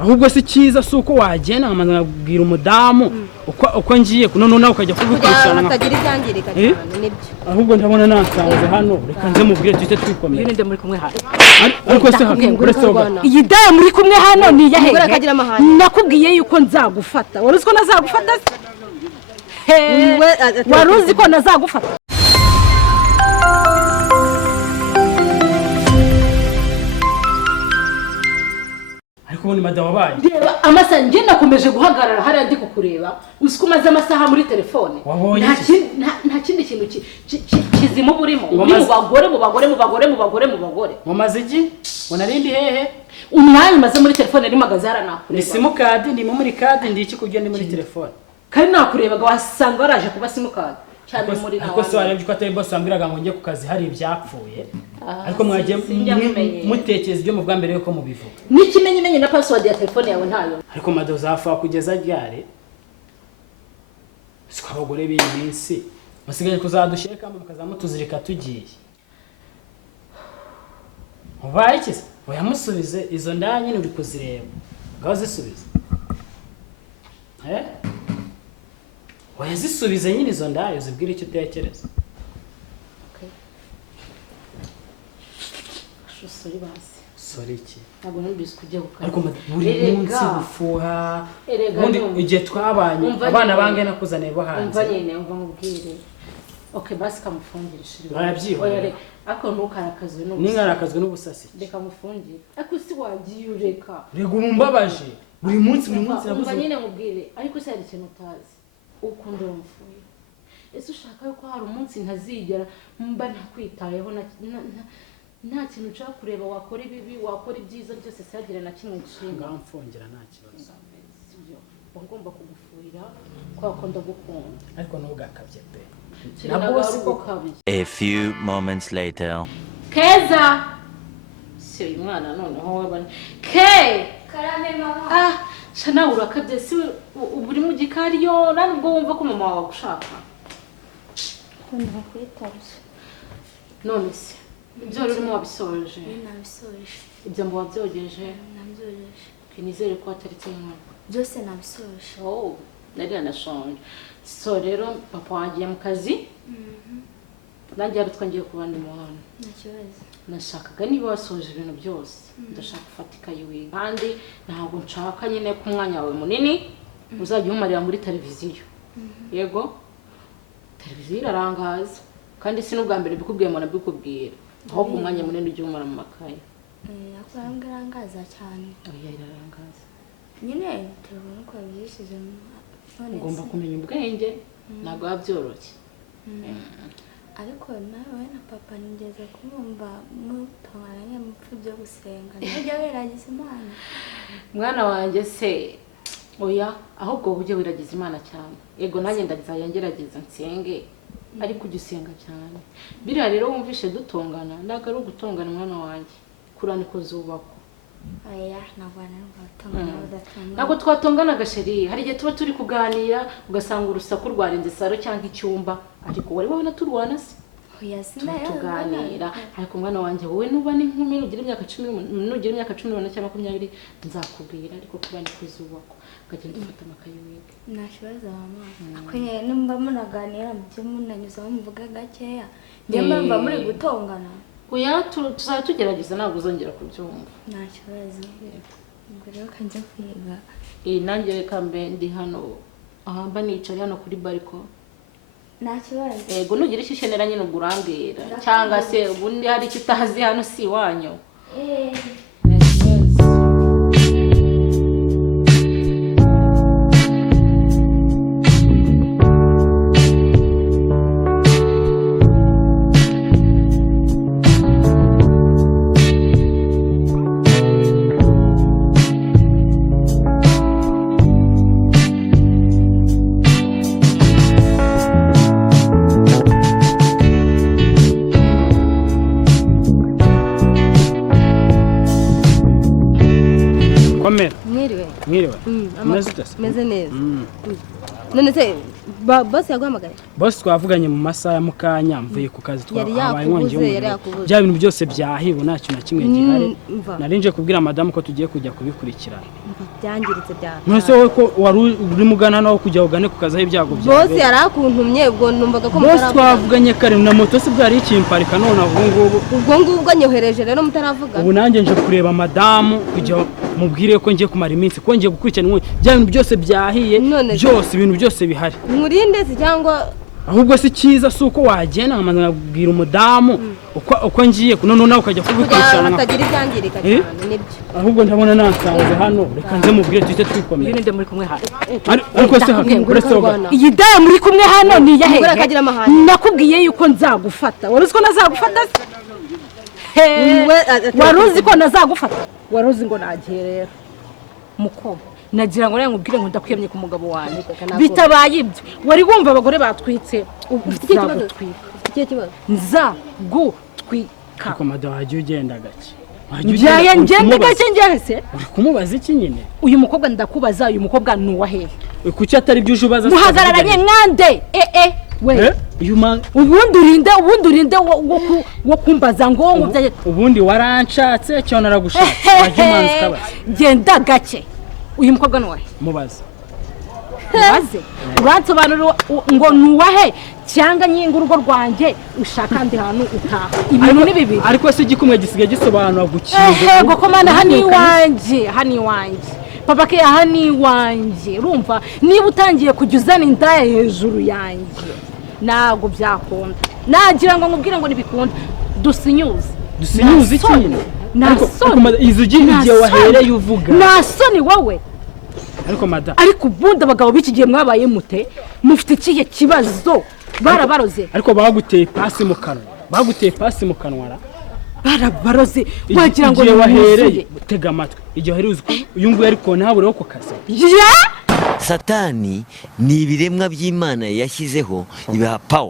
ahubwo si cyiza suko wagenda nkamaze nkabwira umudamu uko ngiye none nawe ukajya kubikurikirana nkagira ibyangirika cyane nibyo ahubwo ndabona nasanze hano reka nze mubwire tujye twikomera iyo ninde muri kumwe hano ariko se hano iyi daya muri kumwe hano ni yahe nakubwiye yuko nzagufata wari uzi ko nazagufata wari uzi ko nazagufata ariko ubundi madame wabaye reba amasaha njye nakomeje guhagarara hariya ndi kukureba uzi ko umaze amasaha muri telefone nta kindi kintu kizima burimo uri mu bagore mumaze iki unarindi hehe umwanya umaze muri telefone ari magaze haranakureba ni simukadi ndi muri kadi ndi iki kugenda muri telefone kandi nakurebaga wasanga waraje kuba simukadi cyane muri nawe ariko se warebye ko atari boss ambiraga ngo njye ku kazi hari ibyapfuye ariko mwagiye mutekereza ibyo mu bwa mbere yuko mubivuga n'ikimenyimenyi na password ya telefone yawe ntayo ariko mado zafa kugeza ryare siko abagore b'iyi minsi musigaye kuzadusheka mukazamutuzirika tugiye mubaye iki oya musubize izo ndaya nyine uri kuzireba ngaho zisubize oya zisubize nyine izo ndaya uzibwire icyo utekereza sorry basi sorry iki ntabwo numvise kujya gukora ariko buri munsi gufuha ubundi igihe twabanye abana bange nakuzaniye bo hanze umva nyine umva mubwire okay basi kamufungirisha barabyihoye ako ntukarakazwe n'ubusa ninkarakazwe n'ubusasi reka mufungire ariko si wagiye ureka rego umbabaje buri munsi nabuze umva nyine mubwire ariko se hari ikintu utazi ukunda umfuye ese ushaka yuko hari umunsi ntazigera mba ntakwitayeho nta kintu ushaka kureba wakora ibibi wakora ibyiza byose sagira na kimwe nshinga ngamfongera nta kibazo ngomba kugufurira kwa ko ndagukunda ariko ntugakabye pe nabwo siko kabi. A few moments later. Keza si uyu mwana noneho wabana karame mama shana urakabye si uburi mu gikari yo nubwo wumva ko mama wawe gushaka kunda kwitabye none se ibyo urimo wabisoje nabisoje ibyo mbo wabyogeje nabyogeje kinizere ko ataritse mwana byose nabisoje nari anashonje so rero papa wagiye mu kazi nanjye ari twangiye kubandi mu hano nakibazo nashakaga niba wasoje ibintu byose ndashaka gufatika yiwe kandi ntabwo nshaka nyine ku mwanya wawe munini uzajya umarira muri televiziyo yego televiziyo irarangaza kandi si n'ubwa mbere bikubwiye mbona bikubwira ahubwo umwanya munini ujye umara mu makaye irangaza cyane oya irarangaza nyine turabona ko yabyishije ugomba kumenya ubwenge ntabwo wabyoroshye ariko nawe na papa nigeze kumumva mutoranya mupfu byo gusenga nijya weragiza Imana mwana wanjye se oya ahubwo ujye wiragiza Imana cyane yego nanjye ndazajya ngerageza nsenge ariko ujye usenga cyane biriya rero wumvishe dutongana ntabwo ari ugutongana mwana wanjye kurana ko zubako aya ntabwo twatongana gasheri hari igihe tuba turi kuganira ugasanga urusaku rwarenze saro cyangwa icyumba ariko wari wabona turwana se tuganira ariko mwana wanjye wowe nuba n'inkumi nugira imyaka 10 cyangwa 20 nzakubwira ariko kuba ni kuzubako ukagenda ufata amakaye wiga nta kibazo mama akwenye nimba munaganira mujye munanyuza muvuga gakeya njye mba muri gutongana oya tuzatugerageza ntabwo uzongera kubyumva nta kibazo ubwo rero kajya kwiga nanjye reka mbe ndi hano mba nicaye hano kuri bariko nta kibazo yego nugira icyo ukenera nyine ubwo urambwira cyangwa se ubundi hari icyo utazi hano si iwanyu mwiriwe meze neza none se boss yaguhamagaye boss twavuganye mu masaha ya mukanya mvuye ku kazi twabaye inkongi bya bintu byose byahibo nta kintu na kimwe gihari narinje kubwira madame ko tugiye kujya kubikurikirana byangiritse byane nose wowe ko wari uri mugana naho kujya ugane ku kazi aho ibyago byawe boss yarakuntumye ubwo numvaga ko boss twavuganye kare na moto se bwari ikimparika none ubwo ngubwo nyohereje rero mutaravuga ubu nanjye nje kureba madame kujya mubwire ko ngiye kumara iminsi ko ngiye gukurikirana inkongi bya bintu byose byahiye byose ibintu byose bihari murinde se cyangwa ahubwo si cyiza suko wagenda nkamanza nabwira umudamu uko ngiye none nawe ukajya kubikurikirana akagira ibyangirika cyane nibyo ahubwo ndabona nasanze hano reka nze mubwire twite twikomeye ninde muri kumwe hano ariko se hano iyi daya muri kumwe hano ni yahe nakubwiye yuko nzagufata wari uzi ko nazagufata wari uzi ko nazagufata wari uzi ngo nagiye rero mukobwa nagira ngo rero nkubwire ngo ndakwiyemye ku mugabo wanjye bitabaye ibyo wari wumva abagore batwitse ufite ikibazo nzagutwika ariko madame wagiye ugenda gake njyaye ngende gake njyahe se uri kumubaza iki nyine uyu mukobwa ndakubaza uyu mukobwa ni uwahehe kuki atari byo ujubaza muhagararanye mwande we ubundi urinde wo kumbaza ngo ubundi waranshatse cyo naragushatse wajye umanza ukabaza genda gake uyu mukobwa ni uwahe mubaze uransobanurira ngo ni uwahe cyangwa nyinga urugo rwanjye ushaka andi hantu utaha ibintu ni bibiri ariko se igikumwe gisigaye gisobanura gukinga yego komana hano iwanjye papa ke hano iwanjye urumva niba utangiye kujya uzana indaya hejuru yanjye ntabwo byakunda nagira ngo nkubwire ngo ntibikunda dusinyuze iki nyine izo igihe wahereye uvuga nta soni wowe ariko madame ariko ubundi abagabo b'iki gihe mwabaye mute mufite ikihe kibazo barabaroze ariko baguteye pasi mu kanwa barabaroze wagira ngo wahereye tega amatwi igihe wahereye uyu nguyu ariko ntabureho ku kazi Satani ni ibiremwa by'Imana yashyizeho ibaha power